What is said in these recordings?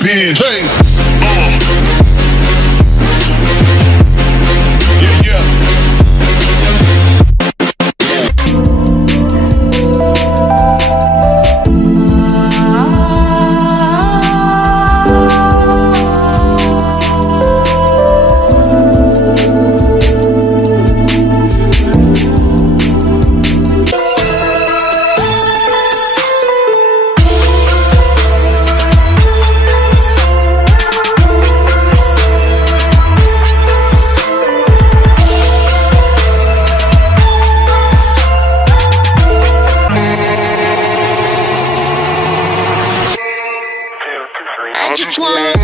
Benz. Hey. Yeah, yeah. I just want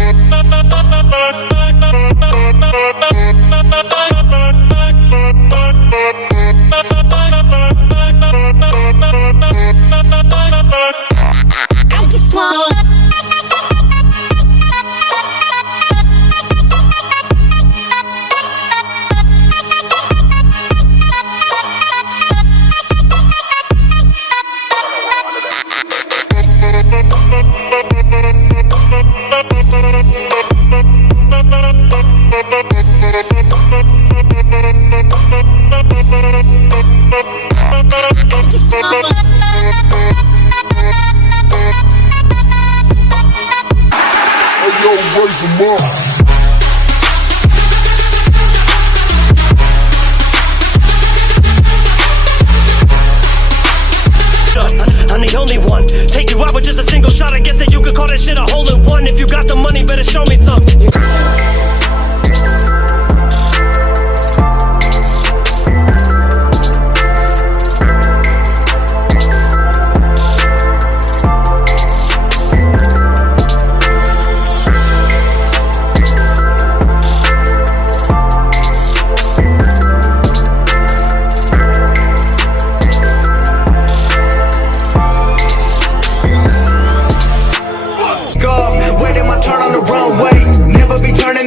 raise them up. I'm the only one. Take you out with just a single shot. I guess that you could call that shit a hole in one. If you got the money, better show me some.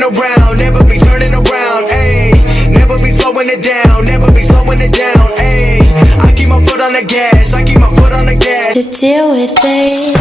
Around, never be turning around, ayy. Never be slowing it down, never be slowing it down, ayy. I keep my foot on the gas, I keep my foot on the gas. to deal with it.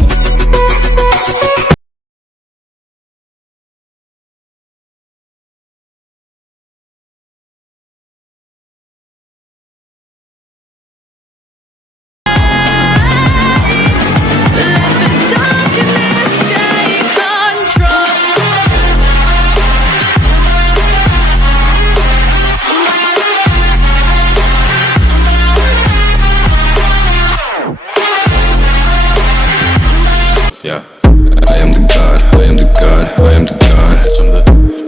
Yeah. I am the God, I am the God, I am the God.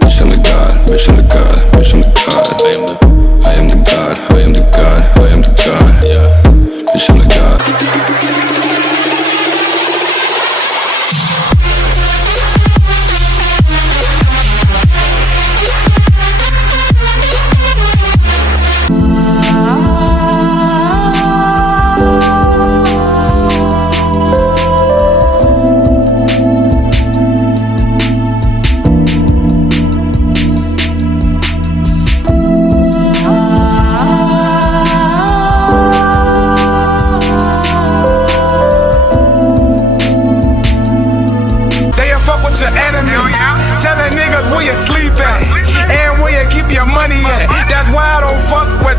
Bitch, I'm the God, bitch, I'm the God, bitch, I'm the God. I am the God, I am the God, I am the God. Yeah. Bitch, I'm the God. Your enemies, telling niggas where you sleep at and where you keep your money at. That's why I don't fuck with.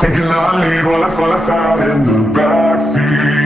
Taking our lead while I fall us out in the backseat.